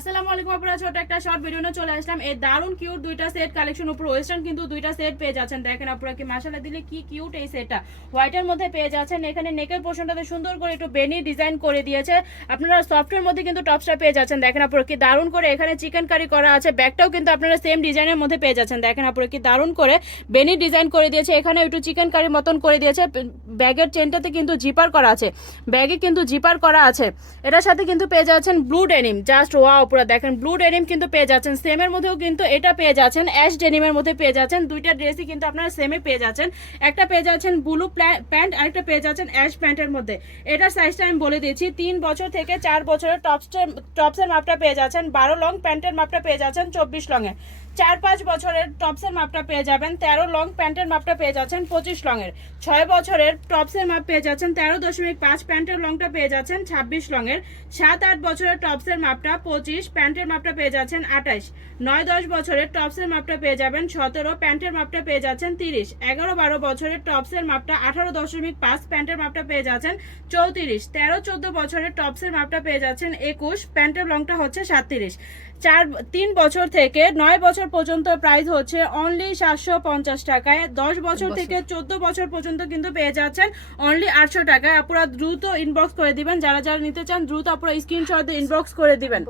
আসসালামু আলাইকুম আপুরা, ছোট একটা শর্ট ভিডিও নিয়ে চলে আসলাম। এই দারুন কিউট দুইটা সেট কালেকশন উপর ওয়েস্টার্ন কিন্তু দুইটা সেট পেয়ে যাচ্ছেন। দেখেন আপুরা কি মাশাআল্লাহ দিলে কি কিউট এই সেটটা। হোয়াইটের মধ্যে পেয়ে যাচ্ছেন। এখানে নেকের পোর্শনটাতে সুন্দর করে একটু বেনি ডিজাইন করে দিয়েছে। আপনারা সফটের মধ্যে কিন্তু টপসটা পেয়ে যাচ্ছেন। দেখেন আপুরা কি দারুন করে এখানে চিকেন কারি করা আছে। ব্যাগটাও কিন্তু আপনারা সেম ডিজাইনের মধ্যে পেয়ে যাচ্ছেন। দেখেন আপুরা কি দারুন করে বেনি ডিজাইন করে দিয়েছে। এখানে একটু চিকেন কারির মতন করে দিয়েছে। ব্যাগের চেনটাতে কিন্তু জিপার করা আছে, ব্যাগে কিন্তু জিপার করা আছে। এটার সাথে কিন্তু পেয়ে যাচ্ছেন ব্লু ডেনিম। জাস্ট ওয়াও, পুরো দেখেন ব্লু ডেনিম কিন্তু পেয়ে যাচ্ছেন। সেমের মধ্যেও কিন্তু এটা পেয়ে যাচ্ছেন, অ্যাশ ডেনিমের মধ্যে পেয়ে যাচ্ছেন। দুইটা ড্রেসই কিন্তু আপনারা সেমে পেয়ে যাচ্ছেন। একটা পেয়ে যাচ্ছেন ব্লু প্যান্ট, আরেকটা পেয়ে যাচ্ছেন অ্যাশ প্যান্টের মধ্যে। এটার সাইজটা আমি বলে দিচ্ছি, 3 বছর থেকে 4 বছরের টপসের মাপটা পেয়ে যাচ্ছেন 12 লং, প্যান্টের মাপটা পেয়ে যাচ্ছেন 24 লংয়ে। 4-5 বছরের টপসের মাপটা পেয়ে যাবেন 13 লং, প্যান্টের মাপটা পেয়ে যাচ্ছেন 25 লংয়ের। 6 বছরের টপসের মাপ পেয়ে যাচ্ছেন 13.5, প্যান্টের লংটা পেয়ে যাচ্ছেন 26 লংয়ের। 7-8 বছরের টপসের মাপটা 25, প্যান্টের মাপটা পেয়ে যাচ্ছেন 28। 9-10 বছরের টপসের মাপটা পেয়ে যাবেন 17, প্যান্টের মাপটা পেয়ে যাচ্ছেন 30। 11-12 বছরের টপসের মাপটা 18.5, প্যান্টের মাপটা পেয়ে যাচ্ছেন 34। 13-14 বছরের টপসের মাপটা পেয়ে যাচ্ছেন 21, প্যান্টের লংটা হচ্ছে 37। 3 বছর থেকে 9 বছর পর্যন্ত প্রাইস হচ্ছে অনলি 750 টাকায়। 10 বছর থেকে 14 বছর পর্যন্ত কিন্তু পেয়ে যাচ্ছেন অনলি 800 টাকায়। আপনারা দ্রুত ইনবক্স করে দিবেন, যারা যারা নিতে চান দ্রুত আপনারা স্ক্রিনশট দিয়ে ইনবক্স করে দিবেন।